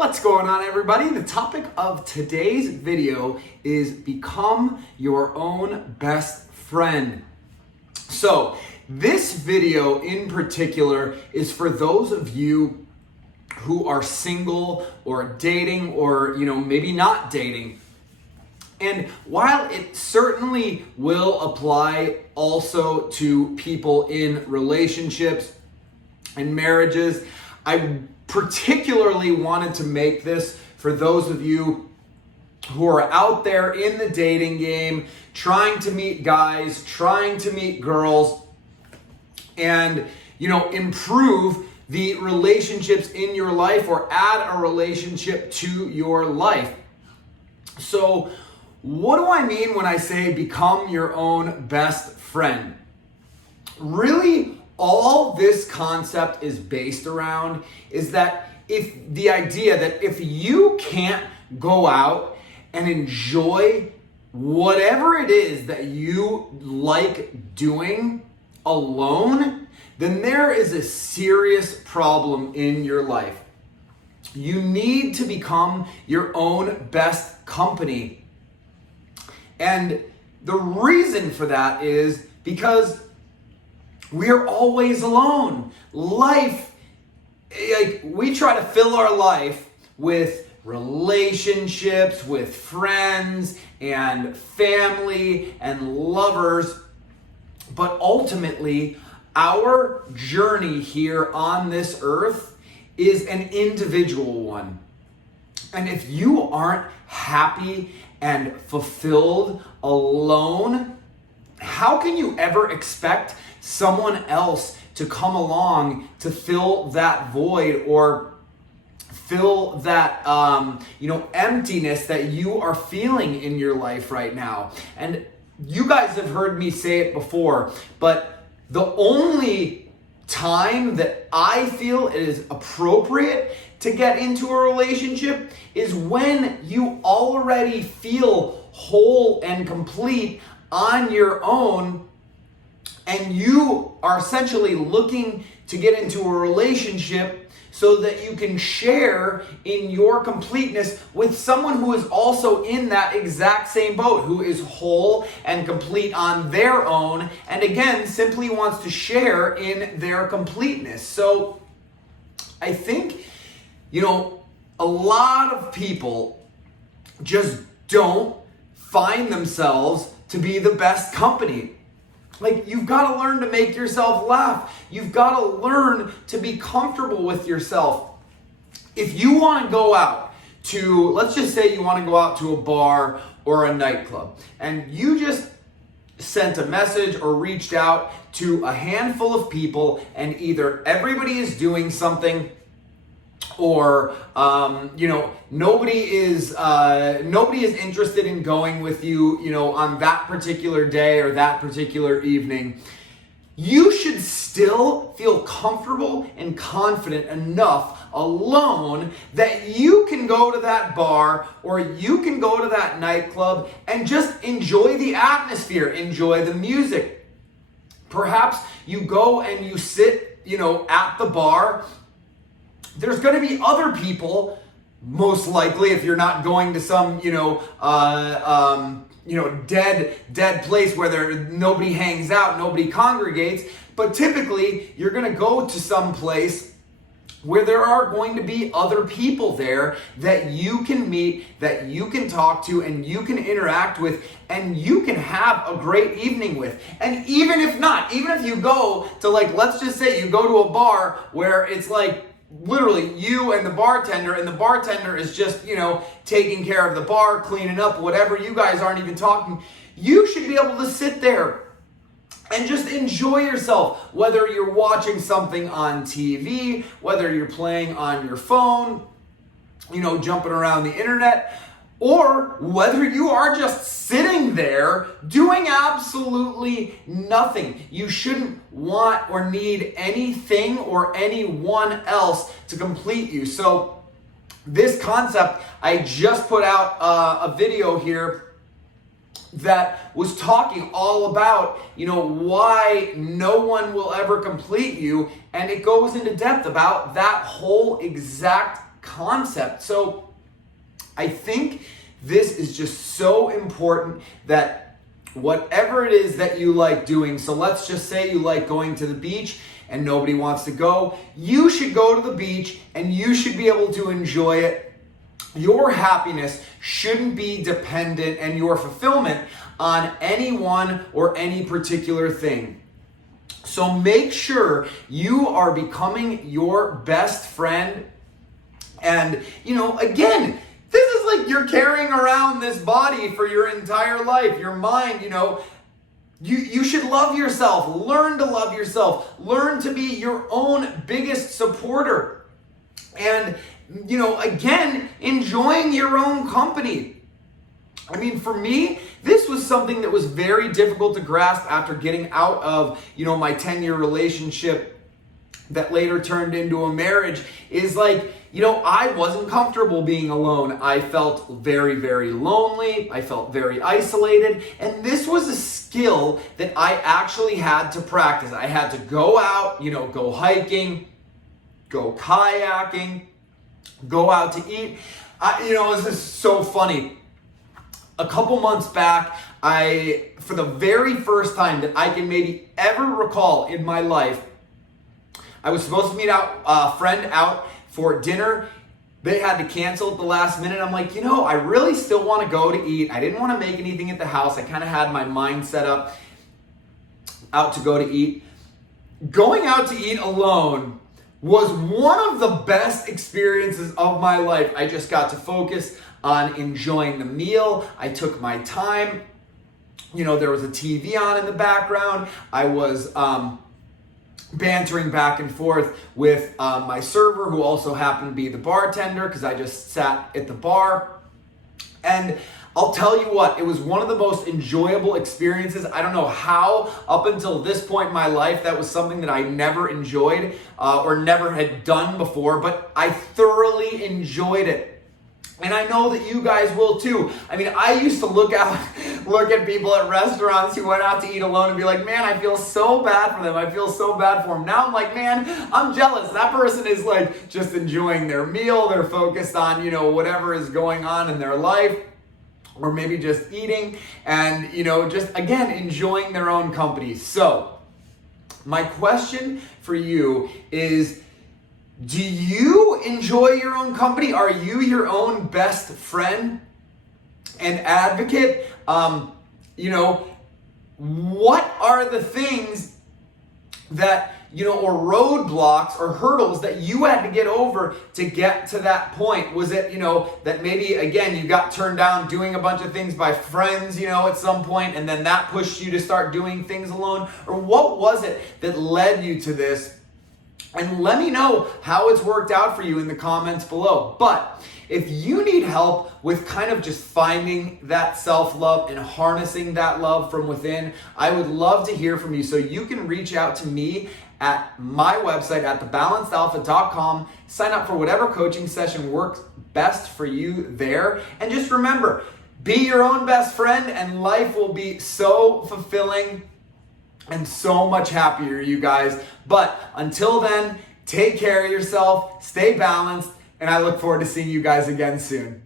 What's going on, everybody? The topic of today's video is become your own best friend. So this video in particular is for those of you who are single or dating or, maybe not dating. And while it certainly will apply also to people in relationships and marriages, I particularly wanted to make this for those of you who are out there in the dating game, trying to meet guys, trying to meet girls, and improve the relationships in your life or add a relationship to your life. So what do I mean when I say become your own best friend? Really, all this concept is based around is that if you can't go out and enjoy whatever it is that you like doing alone, then there is a serious problem in your life. You need to become your own best company. And the reason for that is because we're always alone. We try to fill our life with relationships, with friends and family and lovers. But ultimately, our journey here on this earth is an individual one. And if you aren't happy and fulfilled alone, how can you ever expect someone else to come along to fill that void or fill that emptiness that you are feeling in your life right now? And you guys have heard me say it before, but the only time that I feel it is appropriate to get into a relationship is when you already feel whole and complete on your own, and you are essentially looking to get into a relationship so that you can share in your completeness with someone who is also in that exact same boat, who is whole and complete on their own, and again, simply wants to share in their completeness. So I think, a lot of people just don't find themselves to be the best company. You've got to learn to make yourself laugh. You've got to learn to be comfortable with yourself. If you want to go out to, let's just say you want to go out to a bar or a nightclub, and you just sent a message or reached out to a handful of people, and either everybody is doing something or nobody is interested in going with you, on that particular day or that particular evening, you should still feel comfortable and confident enough alone that you can go to that bar or you can go to that nightclub and just enjoy the atmosphere, enjoy the music. Perhaps you go and you sit, at the bar. There's going to be other people, most likely, if you're not going to some, dead place where nobody hangs out, nobody congregates. But typically, you're going to go to some place where there are going to be other people there that you can meet, that you can talk to, and you can interact with, and you can have a great evening with. And even if you go to, let's just say you go to a bar where it's literally you and the bartender is just, taking care of the bar, cleaning up, whatever, you guys aren't even talking. You should be able to sit there and just enjoy yourself, whether you're watching something on TV, whether you're playing on your phone, jumping around the internet, or whether you are just sitting there doing absolutely nothing. You shouldn't want or need anything or anyone else to complete you. So this concept, I just put out a video here that was talking all about, why no one will ever complete you. And it goes into depth about that whole exact concept. So I think this is just so important that whatever it is that you like doing, so let's just say you like going to the beach and nobody wants to go, you should go to the beach and you should be able to enjoy it. Your happiness shouldn't be dependent, and your fulfillment, on anyone or any particular thing. So make sure you are becoming your best friend. And, again, this is like you're carrying around this body for your entire life, your mind, You should love yourself. Learn to love yourself. Learn to be your own biggest supporter. And, again, enjoying your own company. I mean, for me, this was something that was very difficult to grasp after getting out of, my 10-year relationship that later turned into a marriage. Is like, I wasn't comfortable being alone. I felt very, very lonely. I felt very isolated. And this was a skill that I actually had to practice. I had to go out, go hiking, go kayaking, go out to eat. This is so funny. A couple months back, for the very first time that I can maybe ever recall in my life, I was supposed to meet a friend out for dinner. They had to cancel at the last minute. I'm like, I really still want to go to eat. I didn't want to make anything at the house. I kind of had my mind set up out to go to eat. Going out to eat alone was one of the best experiences of my life. I just got to focus on enjoying the meal. I took my time. There was a TV on in the background. I was bantering back and forth with my server, who also happened to be the bartender, because I just sat at the bar. And I'll tell you what, it was one of the most enjoyable experiences. I don't know how, up until this point in my life, that was something that I never enjoyed or never had done before, but I thoroughly enjoyed it. And I know that you guys will too. I mean, I used to look at people at restaurants who went out to eat alone and be like, man, I feel so bad for them. I feel so bad for them. Now I'm like, man, I'm jealous. That person is like just enjoying their meal. They're focused on, whatever is going on in their life, or maybe just eating and, just again, enjoying their own company. So my question for you is, do you enjoy your own company? Are you your own best friend and advocate? What are the things that, or roadblocks or hurdles that you had to get over to get to that point? Was it, that maybe, again, you got turned down doing a bunch of things by friends, at some point, and then that pushed you to start doing things alone? Or what was it that led you to this? And let me know how it's worked out for you in the comments below. But if you need help with kind of just finding that self-love and harnessing that love from within, I would love to hear from you. So you can reach out to me at my website at thebalancedalpha.com. Sign up for whatever coaching session works best for you there. And just remember, be your own best friend and life will be so fulfilling and so much happier, you guys. But until then, take care of yourself, stay balanced, and I look forward to seeing you guys again soon.